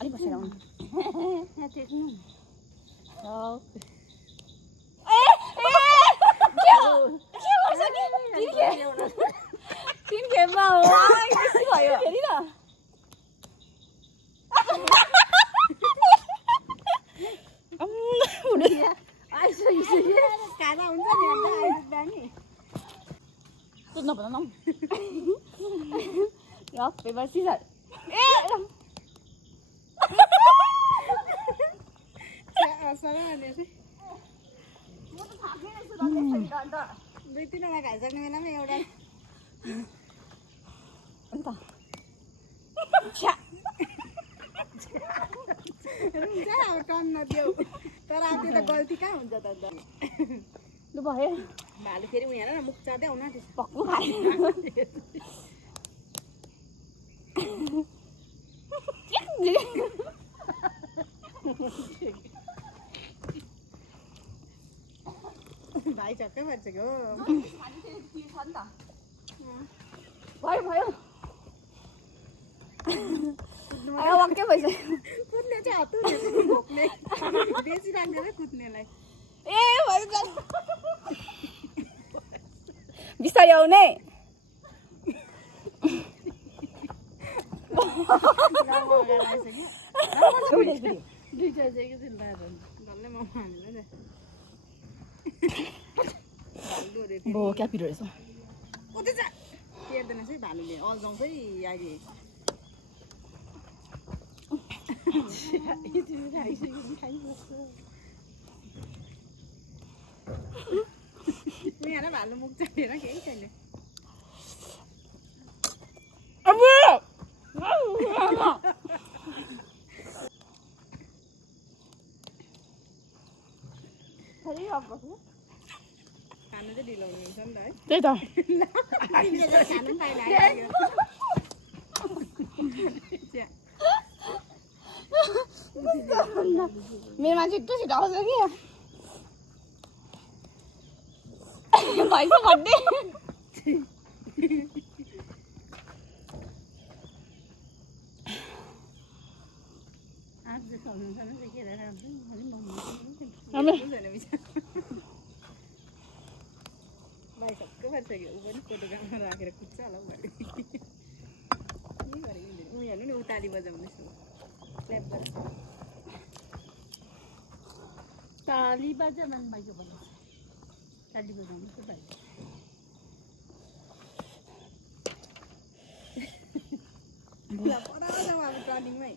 अलिक बसेर आउनु टेक्नु तीन खेपमा हो बेसी भयो फेरि न कादा हुन्छ नि अन्त आइपुग्दा नि सुत्न भन न रक पेपर सिजर म त थाक्ने रहेछु अन्त 2-3 वटा खाइसक्ने बेलामा एउटा अन्त हुन्छ अब टन नदेऊ तर अब त्यो त गल्ती कहाँ हुन्छ त अन्त लु भयो भालु फेरि उनीहरू न मुख चाँदै आउन आँटेछ पक्कु खाए भाइ छक्कै परिसक्यो हो भयो भयो वाक्कै भइसक्यो कुद्ने चाहिँ हत्तु भोक्ने बेसी राख्दैन कुद्नेलाई ए भयो बिस्तारै आउने दुईटा चाहिँ एकैछिन बाँधो डल्लै म हाल्नु बो क्या पिरो रहेछ उतै जा टेर्दैन है भालुले अल्झाउँछ है अहिले उनीहरू भालु मुख चाटेर केही छैन खानु चाहिँ ढिलो हुनुहुन्छ नि त है त्यही त खानु पनि पाइला मेरो मान्छे छिटो छिटो आउँछ कि भैँस खट्ने भाइ सबकै परिसक्यो ऊ पनि फोटोग्राफमा राखेर कुद्छ होला हौ घरि के गरेको उनीहरू नि उताली बजाउँदैछ क्ल्याप गरेर ताली बाजा मन बाइक बजाउँछ ताली बजाउनु चाहिँ बाइक पराउँछ अब टर्निङमै